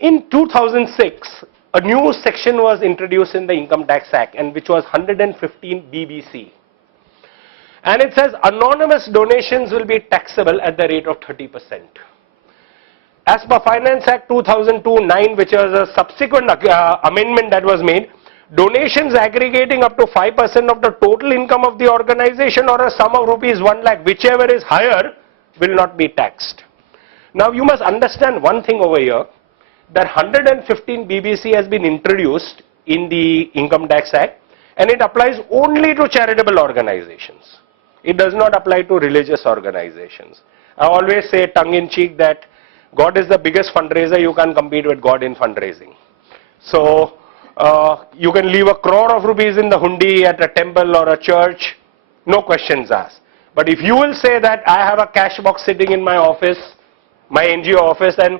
In 2006, a new section was introduced in the Income Tax Act, and which was 115 BBC. And it says anonymous donations will be taxable at the rate of 30%. As per Finance Act 2002-9, which was a subsequent amendment that was made, donations aggregating up to 5% of the total income of the organization or a sum of rupees 1 lakh, whichever is higher, will not be taxed. Now you must understand one thing over here, that 115 BBC has been introduced in the Income Tax Act, and it applies only to charitable organizations. It does not apply to religious organizations. I always say tongue-in-cheek that God is the biggest fundraiser, you can't compete with God in fundraising. So you can leave 1 crore of rupees in the hundi at a temple or a church, no questions asked. But if you will say that I have a cash box sitting in my office, my NGO office, and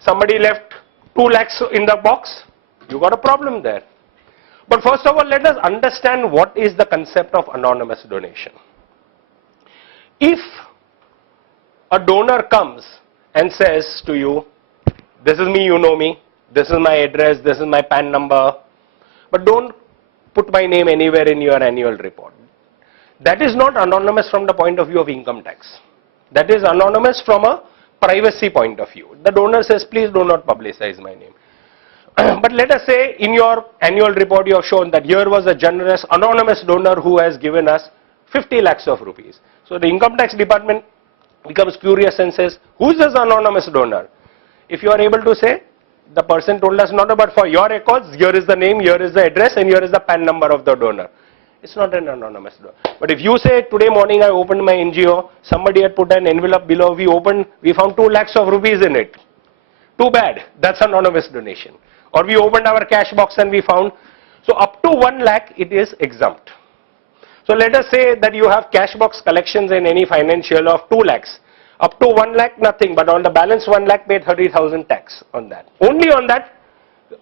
somebody left 2 lakhs in the box, you got a problem there. But first of all, let us understand what is the concept of anonymous donation. If a donor comes and says to you, this is me, you know me, this is my address, this is my PAN number, but don't put my name anywhere in your annual report. That is not anonymous from the point of view of income tax. That is anonymous from a privacy point of view. The donor says, please do not publicize my name. But let us say in your annual report you have shown that here was a generous anonymous donor who has given us 50 lakhs of rupees. So the income tax department becomes curious and says, who is this anonymous donor? If you are able to say, the person told us not about for your records, here is the name, here is the address, and here is the PAN number of the donor. It's not an anonymous donor. But if you say, today morning I opened my NGO, somebody had put an envelope below, we found 2 lakhs of rupees in it. Too bad, that's anonymous donation. Or we opened our cash box and we found, so up to 1 lakh it is exempt. So let us say that you have cash box collections in any financial of 2 lakhs. Up to 1 lakh nothing, but on the balance 1 lakh pay 30,000 tax on that. Only on that,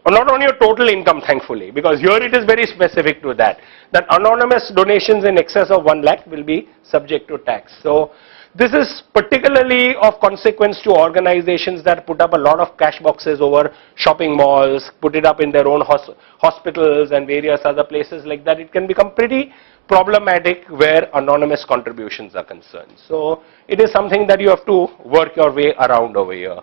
not on your total income thankfully, because here it is very specific to that. That anonymous donations in excess of 1 lakh will be subject to tax. So this is particularly of consequence to organizations that put up a lot of cash boxes over shopping malls, put it up in their own hospitals and various other places like that. It can become pretty problematic where anonymous contributions are concerned. So it is something that you have to work your way around over here.